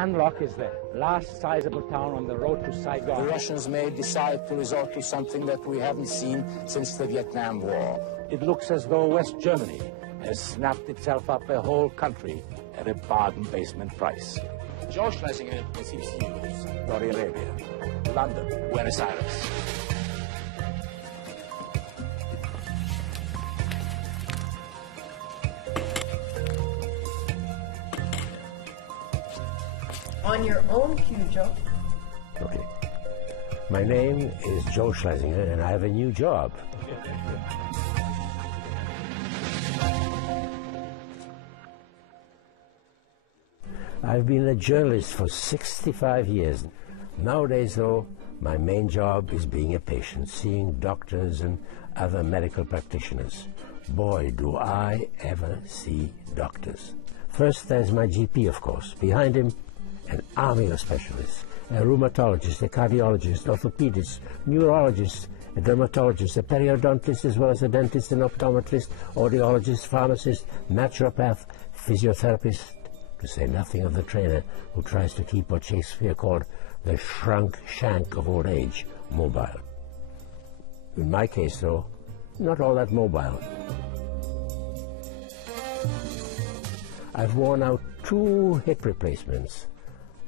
Anlok is the last sizable town on the road to Saigon. The Russians may decide to resort to something that we haven't seen since the Vietnam War. It looks as though West Germany has snapped itself up a whole country at a bargain basement price. Joe Schlesinger, NBC News. Saudi Arabia, London, Buenos Aires. On your own cue, Joe. Okay. My name is Joe Schlesinger, and I have a new job. I've been a journalist for 65 years. Nowadays, though, my main job is being a patient, seeing doctors and other medical practitioners. Boy, do I ever see doctors. First, there's my GP, of course. Behind him, an army of specialists, a rheumatologist, a cardiologist, orthopedist, neurologist, a dermatologist, a periodontist, as well as a dentist, an optometrist, audiologist, pharmacist, naturopath, physiotherapist, to say nothing of the trainer who tries to keep what Shakespeare called the shrunk shank of old age mobile. In my case, though, not all that mobile. I've worn out 2 hip replacements.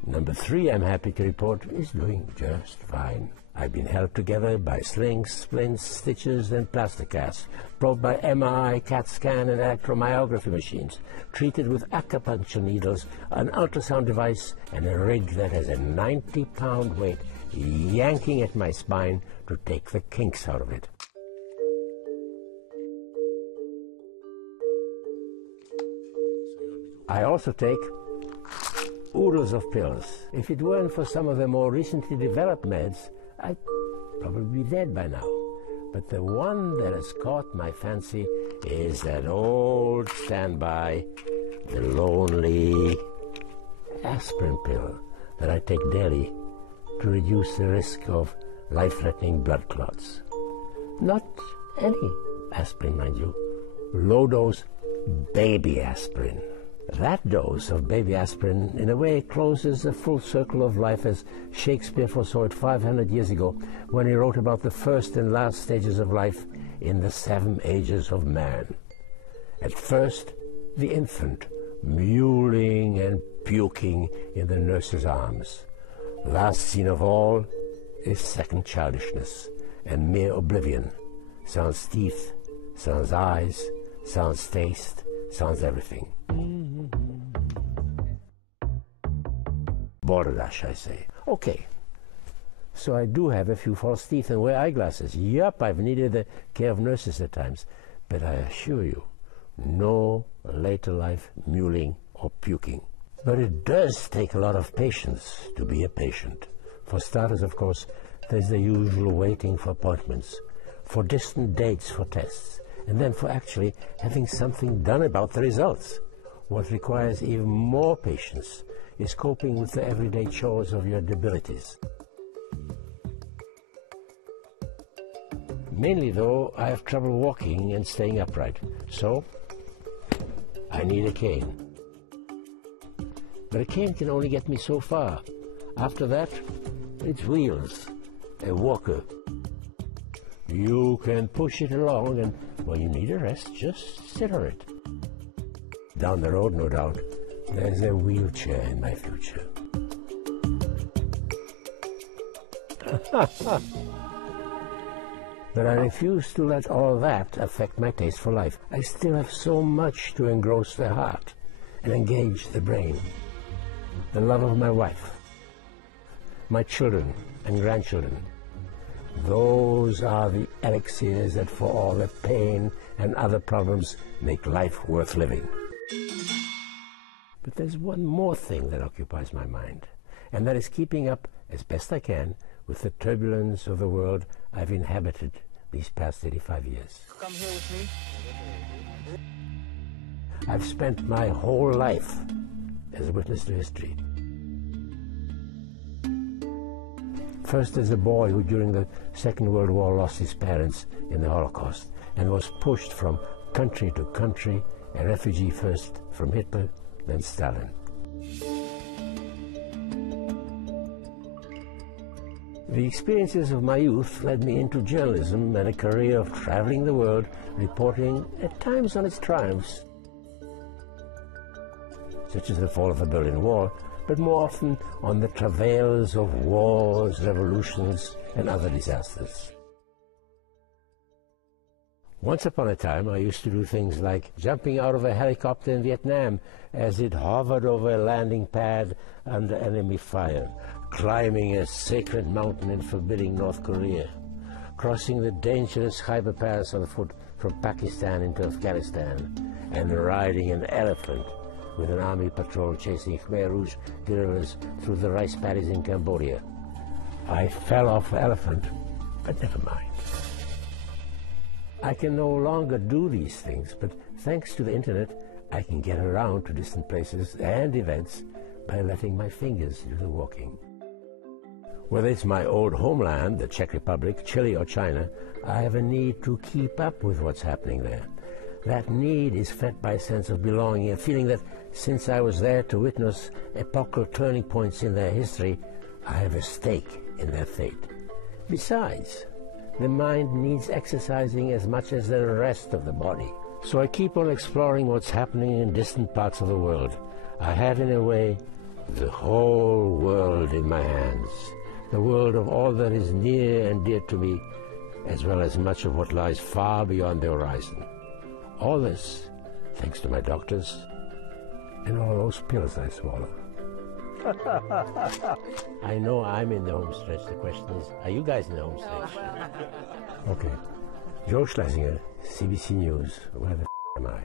Number 3, I'm happy to report, is doing just fine. I've been held together by slings, splints, stitches, and plaster casts, probed by MRI, CAT scan, and electromyography machines, treated with acupuncture needles, an ultrasound device, and a rig that has a 90-pound weight yanking at my spine to take the kinks out of it. I also take oodles of pills. If it weren't for some of the more recently developed meds, I'd probably be dead by now. But the one that has caught my fancy is that old standby, the lonely aspirin pill that I take daily to reduce the risk of life-threatening blood clots. Not any aspirin, mind you. Low-dose baby aspirin. That dose of baby aspirin, in a way, closes the full circle of life as Shakespeare foresaw it 500 years ago when he wrote about the first and last stages of life in the 7 ages of man. At first, the infant, mewling and puking in the nurse's arms. Last scene of all is second childishness and mere oblivion. Sans teeth, sans eyes, sans taste, sans everything. Balderdash, I say. Okay, so I do have a few false teeth and wear eyeglasses. Yup, I've needed the care of nurses at times. But I assure you, no later life mewling or puking. But it does take a lot of patience to be a patient. For starters, of course, there's the usual waiting for appointments, for distant dates for tests, and then for actually having something done about the results. What requires even more patience is coping with the everyday chores of your debilities. Mainly, though, I have trouble walking and staying upright, so I need a cane. But a cane can only get me so far. After that, it's wheels, a walker. You can push it along, and when you need a rest, just sit on it. Down the road, no doubt, there's a wheelchair in my future. But I refuse to let all that affect my taste for life. I still have so much to engross the heart and engage the brain. The love of my wife, my children and grandchildren. Those are the elixirs that, for all the pain and other problems, make life worth living. But there's one more thing that occupies my mind, and that is keeping up, as best I can, with the turbulence of the world I've inhabited these past 85 years. Come here with me. I've spent my whole life as a witness to history. First as a boy who during the Second World War lost his parents in the Holocaust and was pushed from country to country, a refugee first from Hitler, then Stalin. The experiences of my youth led me into journalism and a career of traveling the world, reporting at times on its triumphs, such as the fall of the Berlin Wall, but more often on the travails of wars, revolutions, and other disasters. Once upon a time, I used to do things like jumping out of a helicopter in Vietnam as it hovered over a landing pad under enemy fire, climbing a sacred mountain in forbidding North Korea, crossing the dangerous Khyber Pass on foot from Pakistan into Afghanistan, and riding an elephant with an army patrol chasing Khmer Rouge guerrillas through the rice paddies in Cambodia. I fell off the elephant, but never mind. I can no longer do these things, but thanks to the internet, I can get around to distant places and events by letting my fingers do the walking. Whether it's my old homeland, the Czech Republic, Chile, or China, I have a need to keep up with what's happening there. That need is fed by a sense of belonging, a feeling that since I was there to witness epochal turning points in their history, I have a stake in their fate. Besides, the mind needs exercising as much as the rest of the body. So I keep on exploring what's happening in distant parts of the world. I have, in a way, the whole world in my hands. The world of all that is near and dear to me, as well as much of what lies far beyond the horizon. All this, thanks to my doctors and all those pills I swallow. I know I'm in the home stretch. The question is, are you guys in the home stretch? Okay. Joe Schlesinger, CBC News. Where the am I?